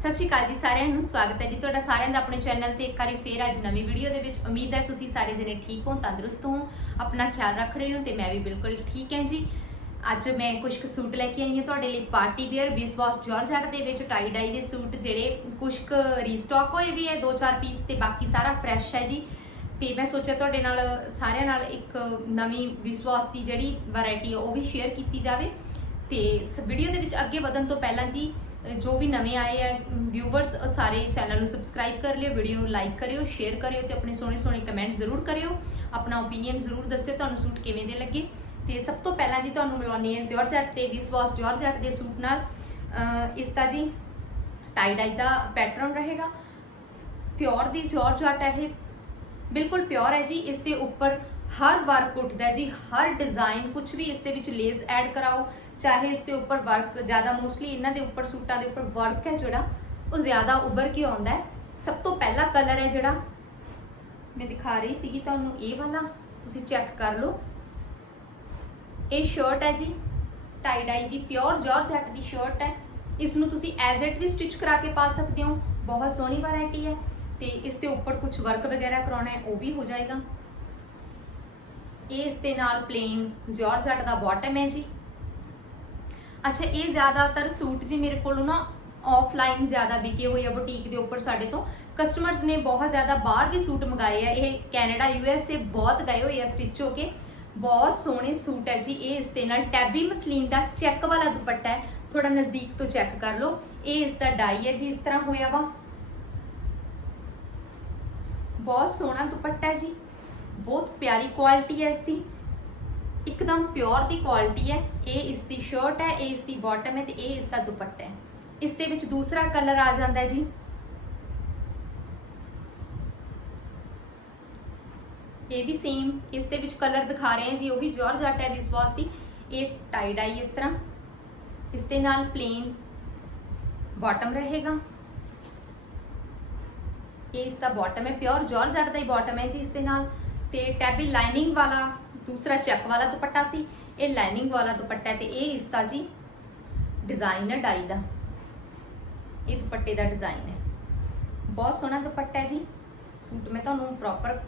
ਸਤਿ ਸ਼੍ਰੀ ਅਕਾਲ ਜੀ ਸਾਰਿਆਂ ਨੂੰ, ਸਵਾਗਤ ਹੈ ਜੀ ਤੁਹਾਡਾ ਸਾਰਿਆਂ ਦਾ ਆਪਣੇ ਚੈਨਲ ਤੇ। ਇੱਕ ਵਾਰੀ ਫੇਰ ਅੱਜ ਨਵੀਂ ਵੀਡੀਓ ਦੇ ਵਿੱਚ। ਉਮੀਦ ਹੈ ਤੁਸੀਂ ਸਾਰੇ ਜਣੇ ਠੀਕ ਹੋ, ਤੰਦਰੁਸਤ ਹੋ, ਆਪਣਾ ਖਿਆਲ ਰੱਖ ਰਹੇ ਹੋ ਤੇ ਮੈਂ ਵੀ ਬਿਲਕੁਲ ਠੀਕ ਹਾਂ ਜੀ। ਅੱਜ ਮੈਂ ਕੁਝ ਕੁ ਸੂਟ ਲੈ ਕੇ ਆਈ ਹਾਂ ਤੁਹਾਡੇ ਲਈ ਪਾਰਟੀ ਵੇਅਰ ਵਿਸਵਾਸ ਜਾਰਜਟ ਦੇ ਵਿੱਚ ਟਾਈ ਡਾਈ ਦੇ ਸੂਟ, ਜਿਹੜੇ ਕੁਝ ਕੁ ਰੀਸਟਾਕ ਹੋਏ ਵੀ ਹੈ, ਦੋ ਚਾਰ ਪੀਸ ਤੇ ਬਾਕੀ ਸਾਰਾ ਫਰੈਸ਼ ਹੈ ਜੀ। ਤੇ ਮੈਂ ਸੋਚਿਆ ਤੁਹਾਡੇ ਨਾਲ ਸਾਰਿਆਂ ਨਾਲ ਇੱਕ ਨਵੀਂ ਵਿਸਵਾਸ ਦੀ ਜਿਹੜੀ ਵੈਰਾਈਟੀ ਹੈ ਉਹ ਵੀ ਸ਼ੇਅਰ ਕੀਤੀ ਜਾਵੇ। ਤੇ ਇਸ ਵੀਡੀਓ ਦੇ ਵਿੱਚ ਅੱਗੇ ਵਧਣ ਤੋਂ ਪਹਿਲਾਂ ਜੀ ਜੋ ਵੀ ਨਵੇਂ ਆਏ ਆ ਵਿਊਵਰਸ ਸਾਰੇ ਚੈਨਲ ਨੂੰ ਸਬਸਕ੍ਰਾਈਬ ਕਰ ਲਿਓ ਵੀਡੀਓ ਨੂੰ ਲਾਈਕ ਕਰਿਓ ਸ਼ੇਅਰ ਕਰਿਓ ਤੇ ਆਪਣੇ ਸੋਹਣੇ ਸੋਹਣੇ ਕਮੈਂਟ ਜ਼ਰੂਰ ਕਰਿਓ। ਆਪਣਾ ਓਪੀਨੀਅਨ ਜ਼ਰੂਰ ਦੱਸਿਓ, ਤੁਹਾਨੂੰ ਸੂਟ ਕਿਵੇਂ ਦੇ ਲੱਗੇ? ਤੇ ਸਭ ਤੋਂ ਪਹਿਲਾਂ ਜੀ ਤੁਹਾਨੂੰ ਮਿਲਾਉਣੀ ਹੈ ਜਾਰਜਟ ਤੇ ਵਿਸਵਾਸ ਜਾਰਜਟ ਦੇ ਸੂਟ ਨਾਲ। ਇਸ ਦਾ ਜੀ ਟਾਈ ਡਾਈ ਦਾ ਪੈਟਰਨ ਰਹੇਗਾ। ਪਿਓਰ ਦੀ ਜਾਰਜਟ ਹੈ ਇਹ। ਬਿਲਕੁਲ ਪਿਓਰ ਹੈ ਜੀ। ਇਸ ਦੇ ਉੱਪਰ ਹਰ ਵਾਰ ਕੁੱਟਦਾ ਜੀ। ਹਰ ਡਿਜ਼ਾਈਨ ਕੁਝ ਵੀ ਇਸ ਦੇ ਵਿੱਚ ਲੇਸ ਐਡ ਕਰਾਓ। ਚਾਹੇ ਇਸ ਦੇ ਉੱਪਰ ਵਰਕ ਜ਼ਿਆਦਾ ਮੋਸਟਲੀ ਇਹਨਾਂ ਦੇ ਉੱਪਰ ਸੂਟਾਂ ਦੇ ਉੱਪਰ ਵਰਕ ਹੈ ਜਿਹੜਾ, ਉਹ ਜ਼ਿਆਦਾ ਉੱਭਰ ਕੇ ਆਉਂਦਾ ਹੈ। ਸਭ ਤੋਂ ਪਹਿਲਾ ਕਲਰ ਹੈ ਜਿਹੜਾ, ਮੈਂ ਦਿਖਾ ਰਹੀ ਸੀਗੀ ਤੁਹਾਨੂੰ ਇਹ ਵਾਲਾ, ਤੁਸੀਂ ਚੈੱਕ ਕਰ ਲਓ। ਇਹ ਸ਼ਰਟ ਹੈ ਜੀ ਟਾਈ ਡਾਈ ਦੀ ਪਿਓਰ ਜਾਰਜਟ ਦੀ ਸ਼ਰਟ ਹੈ। ਇਸ ਨੂੰ ਤੁਸੀਂ ਐਜ਼ ਇਟ ਵੀ ਸਟਿਚ ਕਰਾ ਕੇ ਪਾ ਸਕਦੇ ਹੋ, ਬਹੁਤ ਸੋਹਣੀ ਵੈਰਾਈਟੀ ਹੈ। ਤੇ ਇਸ ਦੇ ਉੱਪਰ ਕੁਝ ਵਰਕ ਵਗੈਰਾ ਕਰਾਉਣਾ ਹੈ, ਉਹ ਵੀ ਹੋ ਜਾਏਗਾ। ਇਹ ਇਸ ਦੇ ਨਾਲ ਪਲੇਨ ਜਾਰਜਟ ਦਾ ਬਾਟਮ ਹੈ ਜੀ। ਅੱਛਾ, ਇਹ ਜ਼ਿਆਦਾਤਰ ਸੂਟ ਜੀ ਮੇਰੇ ਕੋਲੋਂ ਨਾ ਆਫਲਾਈਨ ਜ਼ਿਆਦਾ ਵਿਕੇ ਹੋਏ ਆ ਬੁਟੀਕ ਦੇ ਉੱਪਰ ਸਾਡੇ ਤੋਂ। ਕਸਟਮਰਸ ਨੇ ਬਹੁਤ ਜ਼ਿਆਦਾ ਬਾਹਰ ਵੀ ਸੂਟ ਮੰਗਾਏ ਆ। ਇਹ ਕੈਨੇਡਾ ਯੂਐਸਏ ਬਹੁਤ ਗਏ ਹੋਏ ਆ ਸਟਿਚ ਹੋ ਕੇ। ਬਹੁਤ ਸੋਹਣੇ ਸੂਟ ਹੈ ਜੀ ਇਹ ਇਸ ਦੇ ਨਾਲ। ਟੈਬੀ ਮਸਲੀਨ ਦਾ ਚੈੱਕ ਵਾਲਾ ਦੁਪੱਟਾ ਹੈ। ਥੋੜਾ ਨਜ਼ਦੀਕ ਤੋਂ ਚੈੱਕ ਕਰ ਲਓ। ਇਹ ਇਸ ਦਾ ਡਾਈ ਹੈ ਜੀ, ਇਸ ਤਰ੍ਹਾਂ ਹੋਇਆ ਵਾ। ਬਹੁਤ ਸੋਹਣਾ ਦੁਪੱਟਾ ਜੀ। ਬਹੁਤ ਪਿਆਰੀ ਕੁਆਲਿਟੀ ਹੈ ਇਸ ਦੀ। ਇੱਕਦਮ ਪਿਓਰ ਦੀ ਕੁਆਲਿਟੀ ਹੈ, ਇਹ ਇਸ ਦੀ ਸ਼ਰਟ ਹੈ, ਇਹ ਇਸ ਦੀ ਬਾਟਮ ਹੈ ਤੇ ਇਹ ਇਸ ਦਾ ਦੁਪੱਟਾ ਹੈ। ਇਸ ਦੇ ਵਿੱਚ ਦੂਸਰਾ ਕਲਰ ਆ ਜਾਂਦਾ ਹੈ ਜੀ। ਇਹ ਵੀ ਸੇਮ ਇਸ ਦੇ ਵਿੱਚ ਕਲਰ ਦਿਖਾ ਰਹੇ ਹਾਂ ਜੀ, ਉਹੀ ਜਾਰਜਟ ਹੈ ਵਿਸਵਾਸ ਦੀ। ਇਹ ਟਾਈ ਡਾਈ ਇਸ ਤਰ੍ਹਾਂ। ਇਸ ਦੇ ਨਾਲ ਪਲੇਨ ਬਾਟਮ ਰਹੇਗਾ। ਇਹ ਇਸ ਦਾ ਬਾਟਮ ਹੈ ਪਿਓਰ ਜਾਰਜਟ ਦਾ ਹੀ ਬਾਟਮ ਹੈ ਜੀ ਇਸ ਦੇ ਨਾਲ। ਤੇ ਟੈਬੀ ਲਾਈਨਿੰਗ ਵਾਲਾ ਦੂਸਰਾ ਚੈੱਕ ਵਾਲਾ ਦੁਪੱਟਾ ਸੀ, ਇਹ ਲਾਈਨਿੰਗ ਵਾਲਾ ਦੁਪੱਟਾ ਹੈ ਤੇ ਇਹ ਇਸ ਦਾ ਜੀ ਡਿਜ਼ਾਈਨ ਹੈ ਡਾਈ ਦਾ। ਇਹ ਦੁਪੱਟੇ ਦਾ ਡਿਜ਼ਾਈਨ ਹੈ। ਬਹੁਤ ਸੋਹਣਾ ਦੁਪੱਟਾ ਹੈ ਜੀ। ਸੂਟ ਮੈਂ ਤੁਹਾਨੂੰ ਪ੍ਰੋਪਰ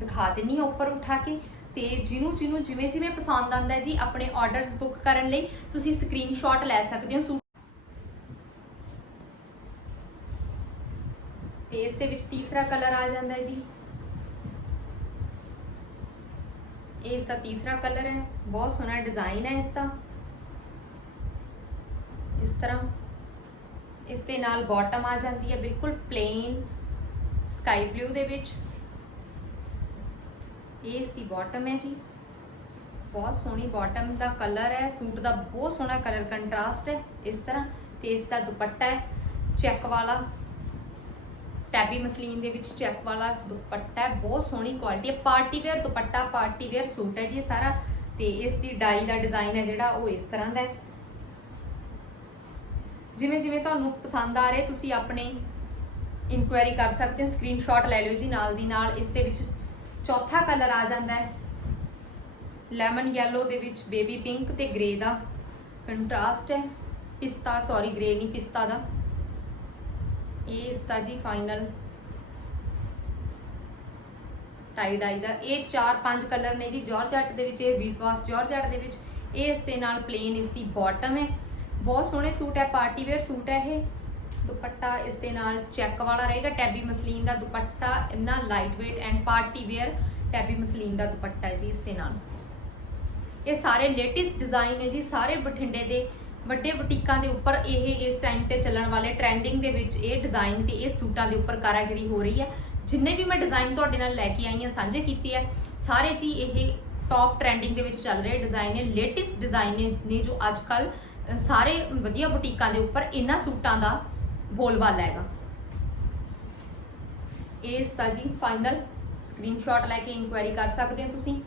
ਦਿਖਾ ਦਿੰਨੀ ਹਾਂ ਉੱਪਰ ਉਠਾ ਕੇ ਤੇ ਜਿਹਨੂੰ ਜਿਹਨੂੰ ਜਿਵੇਂ ਜਿਵੇਂ ਪਸੰਦ ਆਉਂਦਾ ਹੈ ਜੀ, ਆਪਣੇ ਆਰਡਰਸ ਬੁੱਕ ਕਰਨ ਲਈ ਤੁਸੀਂ ਸਕਰੀਨਸ਼ਾਟ ਲੈ ਸਕਦੇ ਹੋ ਸੂਟ। ਤੇ ਇਸ ਦੇ ਵਿੱਚ ਤੀਸਰਾ ਕਲਰ ਆ ਜਾਂਦਾ ਹੈ ਜੀ। ਇਹ ਇਸ ਦਾ ਤੀਸਰਾ ਕਲਰ ਹੈ। ਬਹੁਤ ਸੋਹਣਾ ਡਿਜ਼ਾਈਨ ਹੈ ਇਸ ਇਸ ਤਰ੍ਹਾਂ ਇਸ ਦੇ ਨਾਲ ਬਾਟਮ ਆ ਜਾਂਦੀ ਹੈ, ਬਿਲਕੁਲ ਪਲੇਨ ਸਕਾਈ ਬਲੂ ਦੇ ਵਿੱਚ। ਇਹ ਇਸ ਦੀ ਬਾਟਮ ਹੈ ਜੀ। ਬਹੁਤ ਸੋਹਣੀ ਬਾਟਮ ਦਾ ਕਲਰ ਹੈ। ਸੂਟ ਦਾ ਬਹੁਤ ਸੋਹਣਾ ਕਲਰ ਕੰਟਰਾਸਟ ਹੈ ਇਸ ਤਰ੍ਹਾਂ ਤੇ ਇਸ ਦਾ ਦੁਪੱਟਾ ਹੈ। ਚੈੱਕ ਵਾਲਾ। ਟੈਬੀ ਮਸਲੀਨ ਦੇ ਵਿੱਚ ਚੈੱਕ ਵਾਲਾ ਦੁਪੱਟਾ ਹੈ, ਬਹੁਤ ਸੋਹਣੀ ਕੁਆਲਿਟੀ ਹੈ। Party wear dupatta, party wear suit ਹੈ ਜੀ ਇਹ ਸਾਰਾ। ਤੇ ਇਸ ਦੀ ਡਾਈ ਦਾ ਡਿਜ਼ਾਈਨ ਹੈ ਜਿਹੜਾ, ਉਹ ਇਸ ਤਰ੍ਹਾਂ ਦਾ ਹੈ। ਜਿਵੇਂ ਜਿਵੇਂ ਤੁਹਾਨੂੰ ਪਸੰਦ ਆ ਰਹੇ, ਤੁਸੀਂ ਆਪਣੇ ਇਨਕੁਆਇਰੀ ਕਰ ਸਕਦੇ ਹੋ। ਸਕਰੀਨਸ਼ਾਟ ਲੈ ਲਿਓ ਜੀ ਨਾਲ ਦੀ ਨਾਲ। ਇਸ ਦੇ ਵਿੱਚ ਚੌਥਾ ਕਲਰ ਆ ਜਾਂਦਾ ਹੈ। ਲੈਮਨ ਯੈਲੋ ਦੇ ਵਿੱਚ ਬੇਬੀ ਪਿੰਕ ਤੇ ਗ੍ਰੇ ਦਾ ਕੰਟਰਾਸਟ ਹੈ। ਪਿਸਤਾ ਸੌਰੀ ਗ੍ਰੇ ਨਹੀਂ, ਪਿਸਤਾ ਦਾ। ਇਹ ਇਸ ਦਾ ਜੀ ਫਾਈਨਲ ਟਾਈ ਡਾਈ ਦਾ। ਇਹ ਚਾਰ ਪੰਜ ਕਲਰ ਨੇ ਜੀ। ਜਾਰਜਟ ਦੇ ਵਿੱਚ ਇਹ ਵਿਸਵਾਸ। ਜਾਰਜਟ ਦੇ ਵਿੱਚ ਇਹ ਇਸ ਦੇ ਨਾਲ ਪਲੇਨ ਇਸ ਦੀ ਬਾਟਮ ਹੈ। ਬਹੁਤ ਸੋਹਣੇ ਸੂਟ ਹੈ। ਪਾਰਟੀ ਵੇਅਰ ਸੂਟ ਹੈ ਇਹ। ਦੁਪੱਟਾ ਇਸ ਦੇ ਨਾਲ ਚੈੱਕ ਵਾਲਾ ਰਹੇਗਾ। ਟੈਬੀ ਮਸਲੀਨ ਦਾ ਦੁਪੱਟਾ ਇੰਨਾ light weight and party wear tabby muslin ਦਾ ਦੁਪੱਟਾ ਹੈ ਜੀ ਇਸ ਦੇ ਨਾਲ। ਇਹ ਸਾਰੇ ਲੇਟੈਸਟ ਡਿਜ਼ਾਈਨ ਹੈ ਜੀ। ਸਾਰੇ ਬਠਿੰਡੇ ਦੇ ਵੱਡੇ ਬੁਟੀਕਾਂ ਦੇ ਉੱਪਰ ਇਹ ਇਸ ਟਾਈਮ ਤੇ ਚੱਲਣ ਵਾਲੇ ਟ੍ਰੈਂਡਿੰਗ ਦੇ ਵਿੱਚ ਇਹ ਡਿਜ਼ਾਈਨ ਤੇ ਇਹ ਸੂਟਾਂ ਦੇ ਉੱਪਰ ਕਾਰਾਗਰੀ ਹੋ ਰਹੀ ਹੈ। ਜਿੰਨੇ ਵੀ ਮੈਂ ਡਿਜ਼ਾਈਨ ਤੁਹਾਡੇ ਨਾਲ ਲੈ ਕੇ ਆਈ ਹਾਂ, ਸਾਂਝੇ ਕੀਤੇ ਹੈ ਸਾਰੇ ਜੀ ਇਹ ਟੌਪ ਟ੍ਰੈਂਡਿੰਗ ਦੇ ਵਿੱਚ ਚੱਲ ਰਹੇ ਡਿਜ਼ਾਈਨ ਨੇ ਲੇਟੈਸਟ ਡਿਜ਼ਾਈਨ ਨੇ ਜੋ ਅੱਜ ਕੱਲ ਸਾਰੇ ਵਧੀਆ ਬੁਟੀਕਾਂ ਦੇ ਉੱਪਰ ਇਹਨਾਂ ਸੂਟਾਂ ਦਾ ਬੋਲਬਾਲਾ ਹੈਗਾ। ਇਸ ਦਾ ਜੀ ਫਾਈਨਲ ਸਕਰੀਨਸ਼ਾਟ ਲੈ ਕੇ ਇਨਕੁਆਇਰੀ ਕਰ ਸਕਦੇ ਹੋ ਤੁਸੀਂ।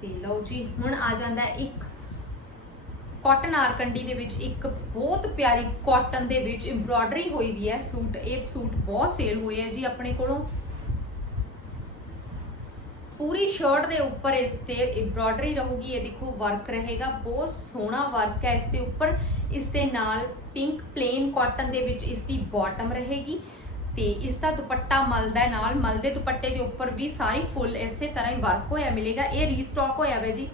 ਤੇ ਲਓ ਜੀ, ਹੁਣ ਆ ਜਾਂਦਾ ਇੱਕ ਕਾਟਨ ਆਰਕੰਡੀ ਦੇ ਵਿੱਚ ਇੱਕ ਬਹੁਤ ਪਿਆਰੀ ਕਾਟਨ ਦੇ ਵਿੱਚ ਐਮਬ੍ਰੋਇਡਰੀ ਹੋਈ ਵੀ ਹੈ। ਸੂਟ, ਇਹ ਸੂਟ ਬਹੁਤ ਸੇਲ ਹੋਏ ਹੈ ਜੀ ਆਪਣੇ ਕੋਲੋਂ। ਪੂਰੀ ਸ਼ਰਟ ਦੇ ਉੱਪਰ ਇਸ ਤੇ ਐਮਬ੍ਰੋਇਡਰੀ ਰਹੂਗੀ। ਇਹ ਦੇਖੋ ਵਰਕ ਰਹੇਗਾ। ਬਹੁਤ ਸੋਹਣਾ ਵਰਕ ਹੈ ਇਸ ਦੇ ਉੱਪਰ। ਇਸ ਦੇ ਨਾਲ ਪਿੰਕ ਪਲੇਨ ਕਾਟਨ ਦੇ ਵਿੱਚ ਇਸ ਦੀ ਬਾਟਮ ਰਹੇਗੀ ਤੇ ਇਸ ਦਾ ਦੁਪੱਟਾ ਮਲਦਾ ਨਾਲ, ਮਲਦੇ ਦੁਪੱਟੇ ਦੇ ਉੱਪਰ ਵੀ ਸਾਰੀ ਫੁੱਲ ਇਸੇ ਤਰ੍ਹਾਂ ਹੀ ਵਰਕ ਹੋਇਆ ਮਿਲੇਗਾ। ਇਹ ਰੀਸਟਾਕ ਹੋਇਆ ਵਾ ਜੀ।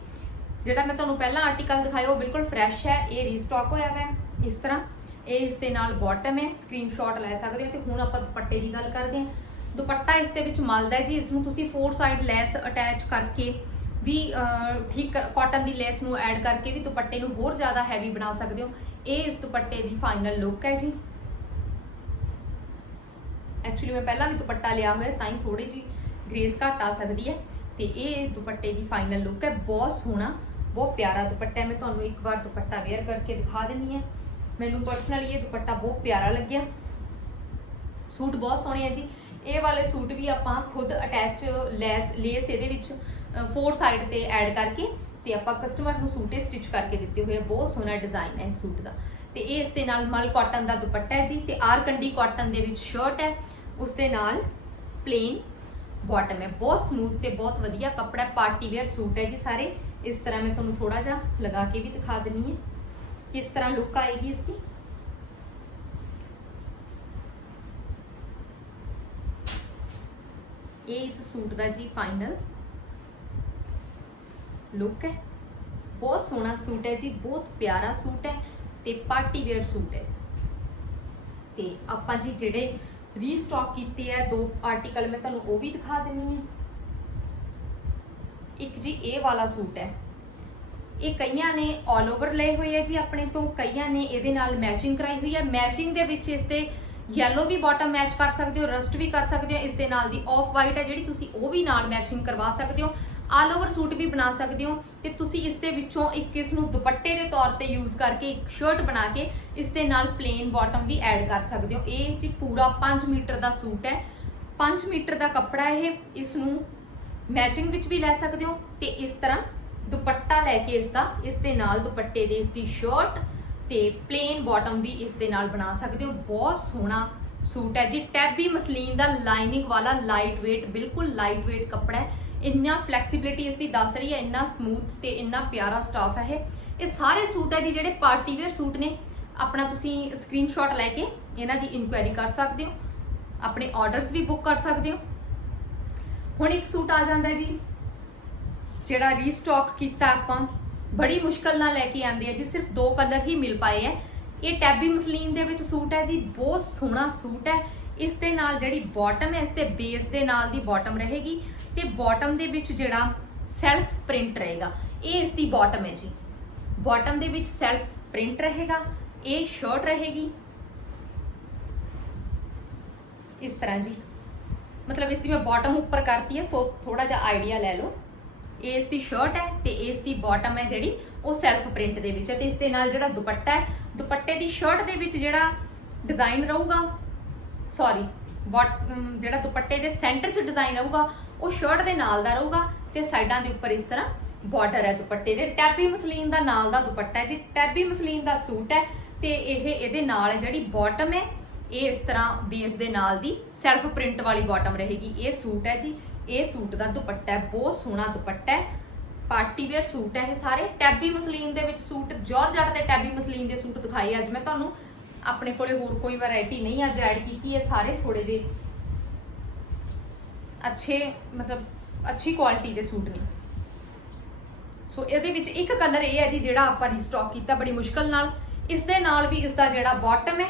ਜਿਹੜਾ ਮੈਂ ਤੁਹਾਨੂੰ ਪਹਿਲਾਂ ਆਰਟੀਕਲ ਦਿਖਾਇਆ, ਉਹ ਬਿਲਕੁਲ ਫਰੈਸ਼ ਹੈ, ਇਹ ਰੀਸਟਾਕ ਹੋਇਆ ਵਾ ਇਸ ਤਰ੍ਹਾਂ। ਇਹ ਇਸ ਦੇ ਨਾਲ ਬਾਟਮ ਹੈ ਸਕਰੀਨਸ਼ਾਟ ਲੈ ਸਕਦੇ ਹੋ ਤੇ ਹੁਣ ਆਪਾਂ ਦੁਪੱਟੇ ਦੀ ਗੱਲ ਕਰਦੇ ਹਾਂ। ਦੁਪੱਟਾ ਇਸ ਦੇ ਵਿੱਚ ਮਲਦਾ ਹੈ ਜੀ, ਇਸ ਨੂੰ ਤੁਸੀਂ ਫੋਰ ਸਾਈਡ ਲੈਸ ਅਟੈਚ ਕਰਕੇ ਵੀ ਠੀਕ ਕਾਟਨ ਦੀ ਲੈਸ ਨੂੰ ਐਡ ਕਰਕੇ ਵੀ ਦੁਪੱਟੇ ਨੂੰ ਹੋਰ ਜ਼ਿਆਦਾ ਹੈਵੀ ਬਣਾ ਸਕਦੇ ਹੋ। ਇਹ ਇਸ ਦੁਪੱਟੇ ਦੀ ਫਾਈਨਲ ਲੁੱਕ ਹੈ ਜੀ। ਐਕਚੁਅਲੀ ਮੈਂ ਪਹਿਲਾਂ ਵੀ ਦੁਪੱਟਾ ਲਿਆ ਹੋਇਆ, ਤਾਂ ਹੀ ਥੋੜੀ ਜੀ ਗ੍ਰੇਸ ਘੱਟ ਆ ਸਕਦੀ ਹੈ। ਤੇ ਇਹ ਦੁਪੱਟੇ ਦੀ ਫਾਈਨਲ ਲੁੱਕ ਹੈ, ਬਹੁਤ ਸੋਹਣਾ। ਬਹੁਤ ਪਿਆਰਾ ਦੁਪੱਟਾ ਹੈ। ਮੈਂ ਤੁਹਾਨੂੰ ਇੱਕ ਵਾਰ ਦੁਪੱਟਾ ਵੇਅਰ ਕਰਕੇ ਦਿਖਾ ਦਿੰਨੀ ਹੈ। ਮੈਨੂੰ ਪਰਸਨਲੀ ਇਹ ਦੁਪੱਟਾ ਬਹੁਤ ਪਿਆਰਾ ਲੱਗਿਆ। ਸੂਟ ਬਹੁਤ ਸੋਹਣੇ ਹੈ ਜੀ। ਇਹ ਵਾਲੇ ਸੂਟ ਵੀ ਆਪਾਂ ਖੁਦ ਅਟੈਚ ਲੈਸ ਲੇਸ ਇਹਦੇ ਵਿੱਚ ਫੋਰ ਸਾਈਡ ਤੇ ਐਡ ਕਰਕੇ ਤੇ ਆਪਾਂ ਕਸਟਮਰ ਨੂੰ ਸੂਟੇ ਸਟਿਚ ਕਰਕੇ ਦਿੱਤੇ ਹੋਏ ਆ। ਬਹੁਤ ਸੋਹਣਾ ਡਿਜ਼ਾਈਨ ਹੈ ਇਸ ਸੂਟ ਦਾ। ਤੇ ਇਹ ਇਸ ਦੇ ਨਾਲ ਮਲ ਕਾਟਨ ਦਾ ਦੁਪੱਟਾ ਹੈ ਜੀ ਤੇ ਆਰ ਕੰਡੀ ਕਾਟਨ ਦੇ ਵਿੱਚ ਸ਼ਰਟ ਹੈ। ਉਸ ਦੇ ਨਾਲ ਪਲੇਨ ਬਾਟਮ ਹੈ। ਬਹੁਤ ਸਮੂਥ ਤੇ ਬਹੁਤ ਵਧੀਆ ਕੱਪੜਾ ਪਾਰਟੀ ਵੇਅਰ ਸੂਟ ਹੈ ਜੀ ਸਾਰੇ। ਇਸ ਤਰ੍ਹਾਂ ਮੈਂ ਤੁਹਾਨੂੰ ਥੋੜਾ ਜਿਹਾ ਲਗਾ ਕੇ ਵੀ ਦਿਖਾ ਦਿੰਨੀ ਹੈ। ਕਿਸ ਤਰ੍ਹਾਂ ਲੁੱਕ ਆਏਗੀ ਇਸ ਦੀ ਇਹ ਇਸ ਸੂਟ ਦਾ ਜੀ ਫਾਈਨਲ ਲੁੱਕ ਹੈ। ਬਹੁਤ ਸੋਹਣਾ ਸੂਟ ਹੈ ਜੀ, ਬਹੁਤ ਪਿਆਰਾ ਸੂਟ ਹੈ ਤੇ ਪਾਰਟੀ ਵੇਅਰ ਸੂਟ ਹੈ ਤੇ ਆਪਾਂ ਜੀ ਜਿਹੜੇ ਰੀਸਟਾਕ ਕੀਤੇ ਆ ਦੋ ਆਰਟੀਕਲ ਮੈਂ ਤੁਹਾਨੂੰ ਉਹ ਵੀ ਦਿਖਾ ਦਿੰਨੀ ਹਾਂ। ਇੱਕ ਜੀ ਇਹ ਵਾਲਾ ਸੂਟ ਹੈ। ਇਹ ਕਈਆਂ ਨੇ 올 ਓਵਰ ਲਏ ਹੋਏ ਹੈ ਜੀ ਆਪਣੇ ਤੋਂ, ਕਈਆਂ ਨੇ ਇਹਦੇ ਨਾਲ ਮੈਚਿੰਗ ਕਰਾਈ ਹੋਈ ਹੈ। ਮੈਚਿੰਗ ਦੇ ਵਿੱਚ ਇਸ ਤੇ ਯੈਲੋ ਵੀ ਬਾਟਮ ਮੈਚ ਕਰ ਸਕਦੇ ਹੋ ਰਸਟ ਵੀ ਕਰ ਸਕਦੇ ਹੋ, ਇਸ ਦੇ ਨਾਲ ਦੀ ਆਫ ਵਾਈਟ ਹੈ ਜਿਹੜੀ ਤੁਸੀਂ ਉਹ ਵੀ ਨਾਲ ਮੈਚਿੰਗ ਕਰਵਾ ਸਕਦੇ ਹੋ। ਆਲ ਓਵਰ ਸੂਟ ਵੀ ਬਣਾ ਸਕਦੇ ਹੋ ਤੇ ਤੁਸੀਂ ਇਸ ਦੇ ਵਿੱਚੋਂ ਇੱਕ ਇਸ ਨੂੰ ਦੁਪੱਟੇ ਦੇ ਤੌਰ ਤੇ ਯੂਜ਼ ਕਰਕੇ ਇੱਕ ਸ਼ਰਟ ਬਣਾ ਕੇ ਇਸ ਦੇ ਨਾਲ ਪਲੇਨ ਬਾਟਮ ਵੀ ਐਡ ਕਰ ਸਕਦੇ ਹੋ। ਇਹ ਜੀ ਪੂਰਾ 5 ਮੀਟਰ ਦਾ ਸੂਟ ਹੈ। 5 ਮੀਟਰ ਦਾ ਕੱਪੜਾ ਇਹ, ਇਸ ਨੂੰ ਮੈਚਿੰਗ ਵਿੱਚ ਵੀ ਲੈ ਸਕਦੇ ਹੋ ਤੇ ਇਸ ਤਰ੍ਹਾਂ ਦੁਪੱਟਾ ਲੈ ਕੇ ਇਸ ਦਾ ਇਸ ਦੇ ਨਾਲ ਦੁਪੱਟੇ ਦੇ ਇਸ ਦੀ ਸ਼ਰਟ ਤੇ ਪਲੇਨ ਬਾਟਮ ਵੀ ਇਸ ਦੇ ਨਾਲ ਬਣਾ ਸਕਦੇ ਹੋ। ਬਹੁਤ ਸੋਹਣਾ ਸੂਟ ਹੈ ਜੀ। ਟੈਬੀ ਮਸਲੀਨ ਦਾ ਲਾਈਨਿੰਗ ਵਾਲਾ ਲਾਈਟ weight ਬਿਲਕੁਲ ਲਾਈਟ weight ਕੱਪੜਾ ਹੈ। ਇੰਨਾ ਫਲੈਕਸੀਬਿਲਿਟੀ ਇਸ ਦੀ ਦੱਸ ਰਹੀ ਹੈ, ਇੰਨਾ ਸਮੂਥ ਤੇ ਇੰਨਾ ਪਿਆਰਾ ਸਟਾਫ ਹੈ ਇਹ। ਇਹ ਸਾਰੇ ਸੂਟ ਹੈ ਜੀ, ਜਿਹੜੇ ਪਾਰਟੀ ਵੇਅਰ ਸੂਟ ਨੇ। ਆਪਣਾ ਤੁਸੀਂ ਸਕਰੀਨਸ਼ਾਟ ਲੈ ਕੇ ਇਹਨਾਂ ਦੀ ਇਨਕੁਆਇਰੀ ਕਰ ਸਕਦੇ ਹੋ। ਆਪਣੇ ਆਰਡਰਸ ਵੀ ਬੁੱਕ ਕਰ ਸਕਦੇ ਹੋ। ਹੁਣ ਇੱਕ ਸੂਟ ਆ ਜਾਂਦਾ ਜੀ, ਜਿਹੜਾ ਰੀਸਟਾਕ ਕੀਤਾ ਆਪਾਂ, ਬੜੀ ਮੁਸ਼ਕਲ ਨਾਲ ਲੈ ਕੇ ਆਂਦੇ ਆ ਜੀ, ਸਿਰਫ ਦੋ ਕਲਰ ਹੀ ਮਿਲ ਪਾਏ ਐ ਇਹ ਟੈਬੀ ਮਸਲੀਨ ਦੇ ਵਿੱਚ ਸੂਟ ਹੈ ਜੀ, ਬਹੁਤ ਸੋਹਣਾ ਸੂਟ ਹੈ। ਇਸ ਦੇ ਨਾਲ ਜਿਹੜੀ ਬਾਟਮ ਹੈ, ਇਸ ਤੇ ਬੇਸ ਦੇ ਨਾਲ ਦੀ ਬਾਟਮ ਰਹੇਗੀ ਤੇ ਬਾਟਮ ਦੇ ਵਿੱਚ ਜਿਹੜਾ ਸੈਲਫ ਪ੍ਰਿੰਟ ਰਹੇਗਾ, ਇਹ ਇਸ ਦੀ ਬਾਟਮ ਹੈ ਜੀ। ਬਾਟਮ ਦੇ ਵਿੱਚ ਸੈਲਫ ਪ੍ਰਿੰਟ ਰਹੇਗਾ, ਇਹ ਸ਼ਰਟ ਰਹੇਗੀ। ਇਸ ਤਰ੍ਹਾਂ ਜੀ। ਮਤਲਬ ਇਸ ਦੀ ਮੈਂ ਬਾਟਮ ਉੱਪਰ ਕਰਤੀ ਹੈ ਤੋਂ ਥੋੜਾ ਜਿਹਾ ਆਈਡੀਆ ਲੈ ਲਓ। ਇਹ ਇਸ ਦੀ ਸ਼ਰਟ ਹੈ ਤੇ ਇਸ ਦੀ ਬਾਟਮ ਹੈ ਜਿਹੜੀ ਉਹ ਸੈਲਫ ਪ੍ਰਿੰਟ ਦੇ ਵਿੱਚ ਹੈ ਤੇ ਇਸ ਦੇ ਨਾਲ ਜਿਹੜਾ ਦੁਪੱਟਾ ਹੈ, ਦੁਪੱਟੇ ਦੀ ਸ਼ਰਟ ਦੇ ਵਿੱਚ ਜਿਹੜਾ ਡਿਜ਼ਾਈਨ ਰਹੂਗਾ ਸੌਰੀ ਜਿਹੜਾ ਦੁਪੱਟੇ ਦੇ ਸੈਂਟਰ 'ਚ ਡਿਜ਼ਾਈਨ ਰਹੂਗਾ, ਉਹ ਸ਼ਰਟ ਦੇ ਨਾਲ ਦਾ ਰਹੂਗਾ ਤੇ ਸਾਈਡਾਂ ਦੇ ਉੱਪਰ ਇਸ ਤਰ੍ਹਾਂ ਬਾਰਡਰ ਹੈ ਦੁਪੱਟੇ ਦੇ। ਟੈਬੀ ਮਸਲੀਨ ਦਾ ਨਾਲ ਦਾ ਦੁਪੱਟਾ ਹੈ ਜੀ। ਟੈਬੀ ਮਸਲੀਨ ਦਾ ਸੂਟ ਹੈ ਤੇ ਇਹ ਇਹਦੇ ਨਾਲ ਜਿਹੜੀ ਬਾਟਮ ਹੈ। ਇਹ ਇਸ ਤਰ੍ਹਾਂ ਬੇਸ ਦੇ ਨਾਲ ਦੀ ਸੈਲਫ ਪ੍ਰਿੰਟ ਵਾਲੀ ਬਾਟਮ ਰਹੇਗੀ। ਇਹ ਸੂਟ ਹੈ ਜੀ। ਇਹ ਸੂਟ ਦਾ ਦੁਪੱਟਾ ਹੈ। ਬਹੁਤ ਸੋਹਣਾ ਦੁਪੱਟਾ ਹੈ। ਪਾਰਟੀ ਵੇਅਰ ਸੂਟ ਹੈ ਇਹ ਸਾਰੇ। ਟੈਬੀ ਮਸਲੀਨ ਦੇ ਵਿੱਚ ਸੂਟ, ਜਾਰਜਟ ਦੇ ਟੈਬੀ ਮਸਲੀਨ ਦੇ ਸੂਟ ਦਿਖਾਈ ਅੱਜ ਮੈਂ ਤੁਹਾਨੂੰ ਆਪਣੇ ਕੋਲੇ ਹੋਰ ਕੋਈ ਵੈਰਾਈਟੀ ਨਹੀਂ ਅੱਜ ਐਡ ਕੀਤੀ। ਹੈ ਸਾਰੇ ਥੋੜੇ ਜਿਹੇ ਅੱਛੇ, ਮਤਲਬ ਅੱਛੀ ਕੁਆਲਿਟੀ ਦੇ ਸੂਟ ਨੇ। ਸੋ ਇਹਦੇ ਵਿੱਚ ਇੱਕ ਕਲਰ ਇਹ ਹੈ ਜੀ ਜਿਹੜਾ ਆਪਾਂ ਰੀਸਟਾਕ ਕੀਤਾ ਬੜੀ ਮੁਸ਼ਕਲ ਨਾਲ। ਇਸ ਦੇ ਨਾਲ ਵੀ ਇਸ ਦਾ ਜਿਹੜਾ ਬਾਟਮ ਹੈ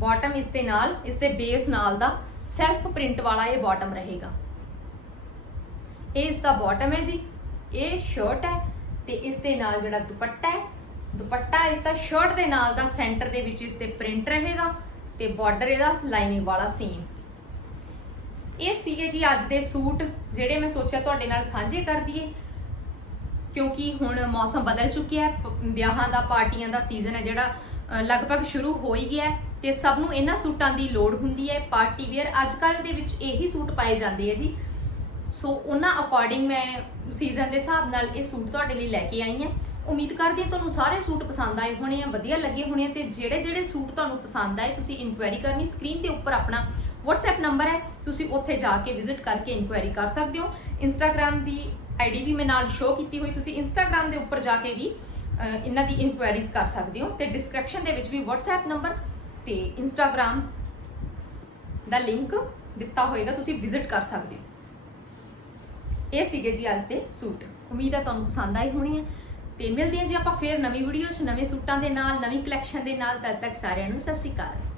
ਬਾਟਮ ਇਸ ਦੇ ਨਾਲ, ਇਸ ਦੇ ਬੇਸ ਨਾਲ ਦਾ ਸੈਲਫ ਪ੍ਰਿੰਟ ਵਾਲਾ ਇਹ ਬਾਟਮ ਰਹੇਗਾ। ਇਹ ਇਸ ਦਾ ਬਾਟਮ ਹੈ ਜੀ, ਇਹ ਸ਼ਰਟ ਹੈ ਤੇ ਇਸ ਦੇ ਨਾਲ ਜਿਹੜਾ ਦੁਪੱਟਾ ਹੈ, ਦੁਪੱਟਾ ਇਸ ਦਾ ਸ਼ਰਟ ਦੇ ਨਾਲ ਦਾ ਸੈਂਟਰ ਦੇ ਵਿੱਚ ਇਸ ਤੇ ਪ੍ਰਿੰਟ ਰਹੇਗਾ ਤੇ ਬਾਰਡਰ ਇਹਦਾ ਲਾਈਨਿੰਗ ਵਾਲਾ ਸੇਮ ਇਹ ਸੀਗੇ ਜੀ ਅੱਜ ਦੇ ਸੂਟ, ਜਿਹੜੇ ਮੈਂ ਸੋਚਿਆ ਤੁਹਾਡੇ ਨਾਲ ਸਾਂਝੇ ਕਰ ਦਈਏ। ਕਿਉਂਕਿ ਹੁਣ ਮੌਸਮ ਬਦਲ ਚੁੱਕਿਆ ਹੈ, ਪ- ਵਿਆਹਾਂ ਦਾ, ਪਾਰਟੀਆਂ ਦਾ ਸੀਜ਼ਨ ਹੈ ਜਿਹੜਾ ਲਗਭਗ ਸ਼ੁਰੂ ਹੋ ਹੀ ਗਿਆ ਹੈ। ਤੇ ਸਭ ਨੂੰ ਇਹਨਾਂ ਸੂਟਾਂ ਦੀ ਲੋੜ ਹੁੰਦੀ ਹੈ। ਪਾਰਟੀ ਵੇਅਰ ਅੱਜ ਕੱਲ੍ਹ ਦੇ ਵਿੱਚ ਇਹੀ ਸੂਟ ਪਾਏ ਜਾਂਦੇ ਆ ਜੀ। ਸੋ ਉਹਨਾਂ ਅਕੋਰਡਿੰਗ ਮੈਂ ਸੀਜ਼ਨ ਦੇ ਹਿਸਾਬ ਨਾਲ ਇਹ ਸੂਟ ਤੁਹਾਡੇ ਲਈ ਲੈ ਕੇ ਆਈ ਹਾਂ। ਉਮੀਦ ਕਰਦੀ ਹਾਂ ਤੁਹਾਨੂੰ ਸਾਰੇ ਸੂਟ ਪਸੰਦ ਆਏ ਹੋਣੇ ਆ, ਵਧੀਆ ਲੱਗੇ ਹੋਣੇ ਆ ਤੇ ਜਿਹੜੇ ਜਿਹੜੇ ਸੂਟ ਤੁਹਾਨੂੰ ਪਸੰਦ ਆਏ ਤੁਸੀਂ ਇਨਕੁਆਇਰੀ ਕਰਨੀ। ਸਕਰੀਨ ਦੇ ਉੱਪਰ ਆਪਣਾ WhatsApp ਨੰਬਰ ਹੈ। ਤੁਸੀਂ ਉੱਥੇ ਜਾ ਕੇ ਵਿਜ਼ਿਟ ਕਰਕੇ ਇਨਕੁਆਇਰੀ ਕਰ ਸਕਦੇ ਹੋ। Instagram ਦੀ ਆਈਡੀ ਵੀ ਮੈਂ ਨਾਲ ਸ਼ੋ ਕੀਤੀ ਹੋਈ। ਤੁਸੀਂ Instagram ਦੇ ਉੱਪਰ ਜਾ ਕੇ ਵੀ ਇਹਨਾਂ ਦੀ ਇਨਕੁਆਇਰੀਜ਼ ਕਰ ਸਕਦੇ ਹੋ। ਤੇ ਡਿਸਕ੍ਰਿਪਸ਼ਨ ਦੇ ਵਿੱਚ ਵੀ WhatsApp ਨੰਬਰ ਤੇ Instagram ਦਾ ਲਿੰਕ ਦਿੱਤਾ ਹੋਏਗਾ, ਤੁਸੀਂ ਵਿਜ਼ਿਟ ਕਰ ਸਕਦੇ ਹੋ। ਇਹ ਸੀਗੇ ਜੀ ਅੱਜ ਦੇ ਸੂਟ। ਉਮੀਦ ਹੈ ਤੁਹਾਨੂੰ ਪਸੰਦ ਆਏ ਹੋਣੇ ਆ। ਤੇ ਮਿਲਦੇ ਹਾਂ ਜੀ ਆਪਾਂ ਫੇਰ ਨਵੀਂ ਵੀਡੀਓ 'ਚ, ਨਵੇਂ ਸੂਟਾਂ ਦੇ ਨਾਲ, ਨਵੀਂ ਕਲੈਕਸ਼ਨ ਦੇ ਨਾਲ। ਤਦ ਤੱਕ ਸਾਰਿਆਂ ਨੂੰ ਸਤਿ ਸ਼੍ਰੀ ਅਕਾਲ।